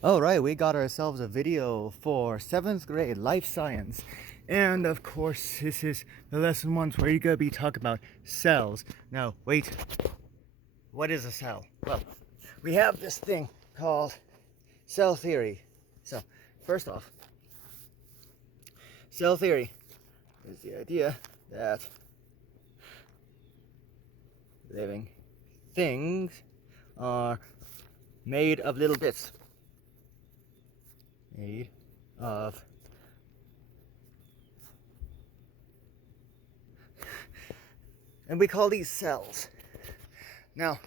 All right, we got ourselves a video for 7th grade life science. And of course, this is the lesson ones where you're going to be talking about cells. Now, wait, what is a cell? Well, we have this thing called cell theory. So, first off, cell theory is the idea that living things are made of little bits. Made of and we call these cells. Now,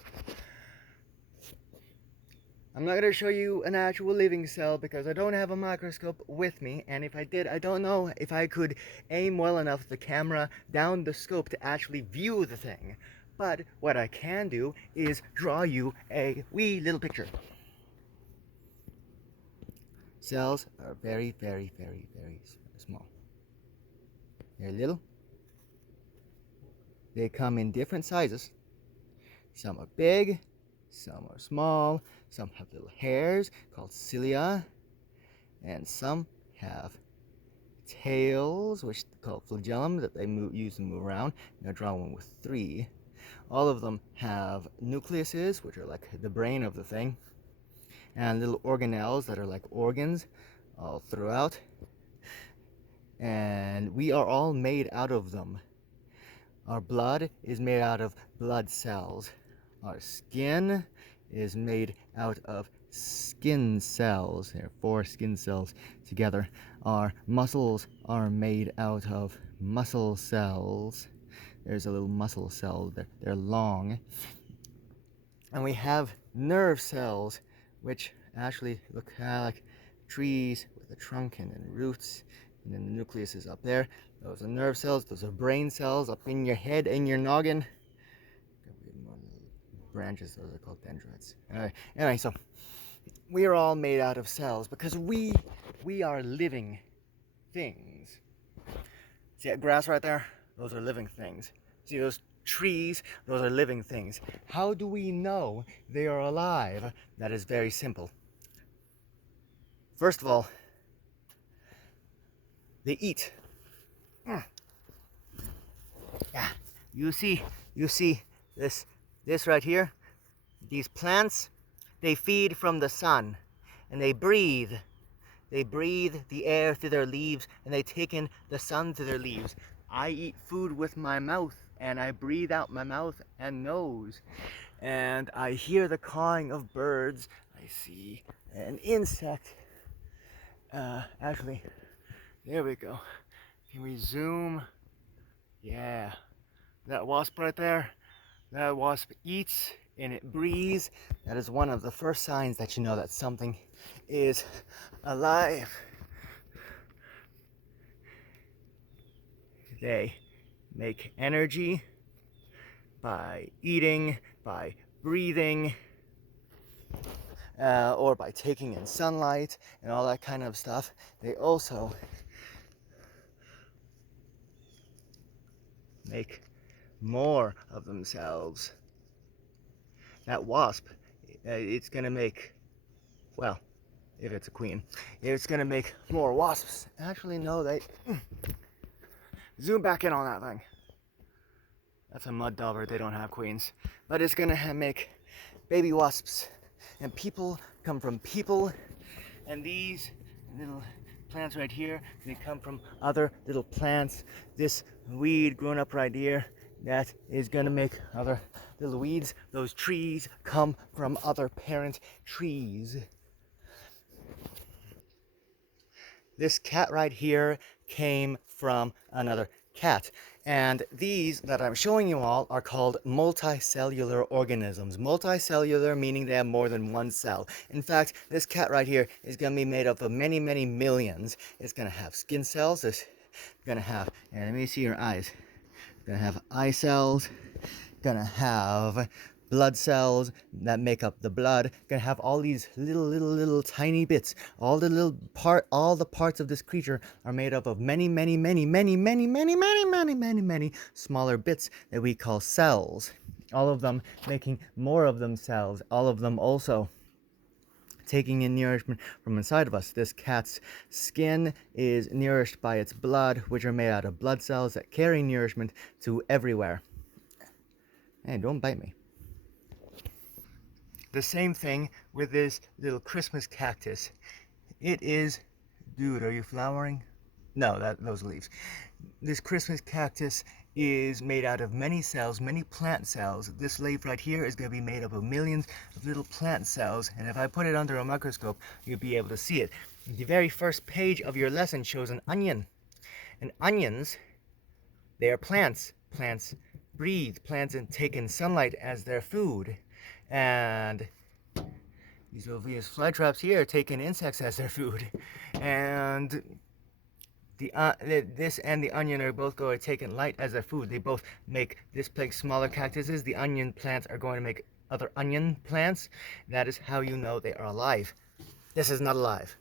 I'm not going to show you an actual living cell because I don't have a microscope with me, and if I did, I don't know if I could aim well enough the camera down the scope to actually view the thing. But what I can do is draw you a wee little picture. Cells are very, very, very, very small. They're little. They come in different sizes. Some are big, some are small, some have little hairs called cilia, and some have tails, which are called flagellum, that they use to move around. And I draw one with 3. All of them have nucleuses, which are like the brain of the thing, and little organelles that are like organs all throughout. And we are all made out of them. Our blood is made out of blood cells. Our skin is made out of skin cells. There are 4 skin cells together. Our muscles are made out of muscle cells. There's a little muscle cell. They're long. And we have nerve cells, which actually look like trees with a trunk and then roots, and then the nucleus is up there. Those are nerve cells. Those are brain cells up in your head, in your noggin. Branches, those are called dendrites. Anyway, so we are all made out of cells because we are living things. See that grass right there? Those are living things. See those trees? Those are living things. How do we know they are alive? That is very simple. First of all, they eat. Yeah, you see this right here? These plants, they feed from the sun, and they breathe. They breathe the air through their leaves, and they take in the sun through their leaves. I eat food with my mouth, and I breathe out my mouth and nose. And I hear the cawing of birds. I see an insect. Actually, there we go. Can we zoom? Yeah. That wasp right there, that wasp eats and it breathes. That is one of the first signs that you know that something is alive. They make energy by eating, by breathing, or by taking in sunlight and all that kind of stuff. They also make more of themselves. That wasp, it's gonna make, well, if it's a queen, it's gonna make more wasps. Actually, no, they zoom back in on that thing. That's a mud dauber. They don't have queens, but it's gonna make baby wasps. And people come from people, and these little plants right here, they come from other little plants. This weed growing up right here, that is gonna make other little weeds. Those trees come from other parent trees. This cat right here came from another cat. And these that I'm showing you all are called multicellular organisms. Multicellular meaning they have more than one cell. In fact, this cat right here is going to be made up of many, many millions. It's going to have skin cells. It's going to have, and let me see your eyes. It's going to have eye cells. Gonna have blood cells that make up the blood. Gonna have all these little tiny bits. All the parts of this creature are made up of many smaller bits that we call cells. All of them making more of themselves. All of them also taking in nourishment from inside of us. This cat's skin is nourished by its blood, which are made out of blood cells that carry nourishment to everywhere. Hey, don't bite me. The same thing with this little Christmas cactus. It is, dude, are you flowering? No, those leaves. This Christmas cactus is made out of many cells, many plant cells. This leaf right here is going to be made up of millions of little plant cells, and if I put it under a microscope, you'll be able to see it. The very first page of your lesson shows an onion. And onions, they are plants. Plants breathe. Plants take in sunlight as their food. And these little Venus flytraps here take in insects as their food. And this and the onion are both going to take in light as their food. They both make this plant smaller cactuses. The onion plants are going to make other onion plants. That is how you know they are alive. This is not alive.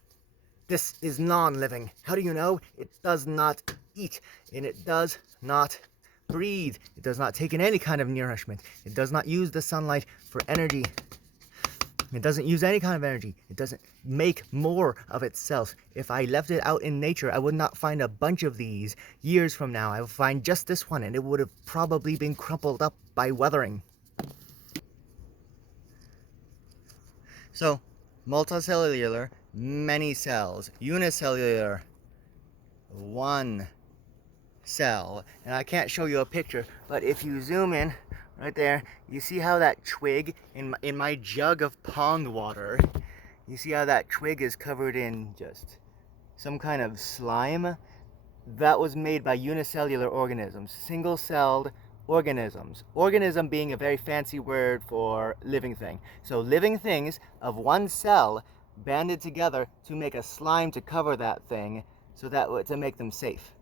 This is non-living. How do you know? It does not eat, and it does not breathe. It does not take in any kind of nourishment. It does not use the sunlight for energy. It doesn't use any kind of energy. It doesn't make more of itself. If I left it out in nature, I would not find a bunch of these years from now. I would find just this one, and it would have probably been crumpled up by weathering. So, multicellular, many cells. Unicellular, one cell. And I can't show you a picture, but if you zoom in, right there, you see how that twig in my jug of pond water, you see how that twig is covered in just some kind of slime? That was made by unicellular organisms, single-celled organisms. Organism being a very fancy word for living thing. So living things of one cell banded together to make a slime to cover that thing, so that to make them safe.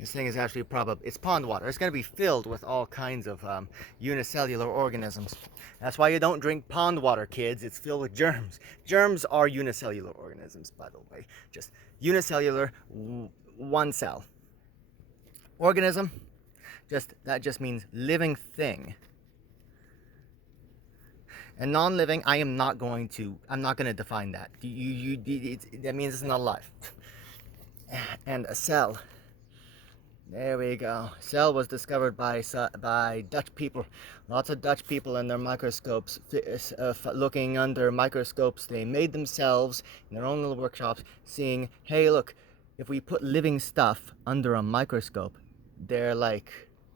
This thing is actually it's pond water. It's going to be filled with all kinds of unicellular organisms. That's why you don't drink pond water, kids. It's filled with germs. Germs are unicellular organisms, by the way. Just unicellular, one cell. Organism, that just means living thing. And non-living, I'm not going to define that. That means it's not alive. And a cell. There we go. Cell was discovered by Dutch people. Lots of Dutch people in their microscopes, looking under microscopes. They made themselves in their own little workshops, seeing, hey, look, if we put living stuff under a microscope, they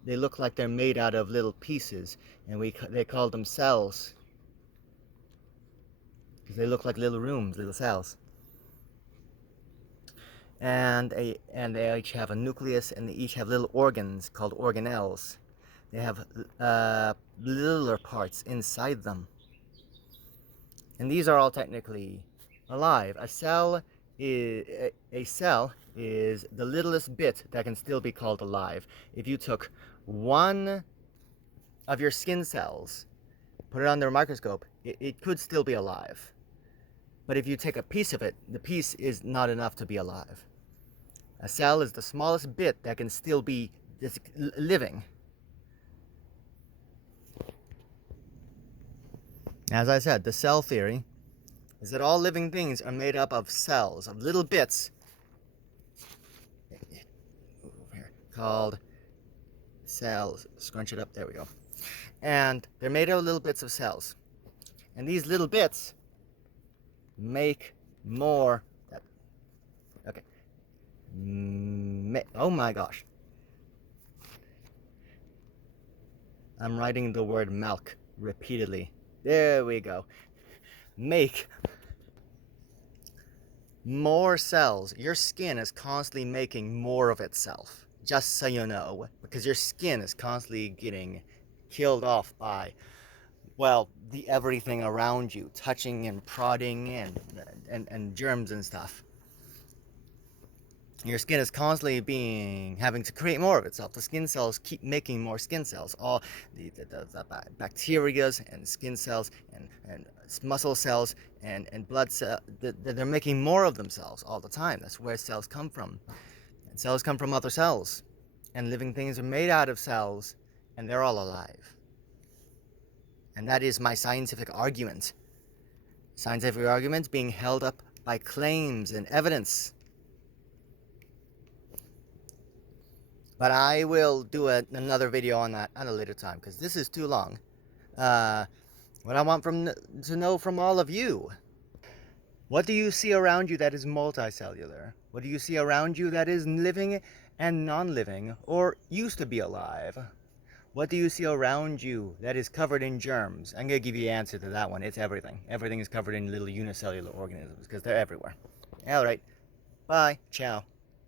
look like they're made out of little pieces, and they called them cells because they look like little rooms, little cells. And they each have a nucleus, and they each have little organs called organelles. They have littler parts inside them, and these are all technically alive. A cell is the littlest bit that can still be called alive. If you took one of your skin cells, put it under a microscope, it could still be alive. But if you take a piece of it, the piece is not enough to be alive. A cell is the smallest bit that can still be living. As I said, the cell theory is that all living things are made up of cells, of little bits called cells. Scrunch it up, there we go. And they're made out of little bits of cells. And these little bits make more. Okay. Oh my gosh. I'm writing the word milk repeatedly. There we go. Make more cells. Your skin is constantly making more of itself. Just so you know. Because your skin is constantly getting killed off by, well, the everything around you, touching and prodding and germs and stuff. Your skin is constantly having to create more of itself. The skin cells keep making more skin cells. All the bacteria and skin cells and muscle cells and blood cells, they're making more of themselves all the time. That's where cells come from. And cells come from other cells. And living things are made out of cells, and they're all alive. And that is my scientific argument. Scientific argument being held up by claims and evidence. But I will do another video on that at a later time, because this is too long. What I want to know from all of you. What do you see around you that is multicellular? What do you see around you that is living and non-living, or used to be alive? What do you see around you that is covered in germs? I'm going to give you the answer to that one. It's everything. Everything is covered in little unicellular organisms, because they're everywhere. All right. Bye. Ciao.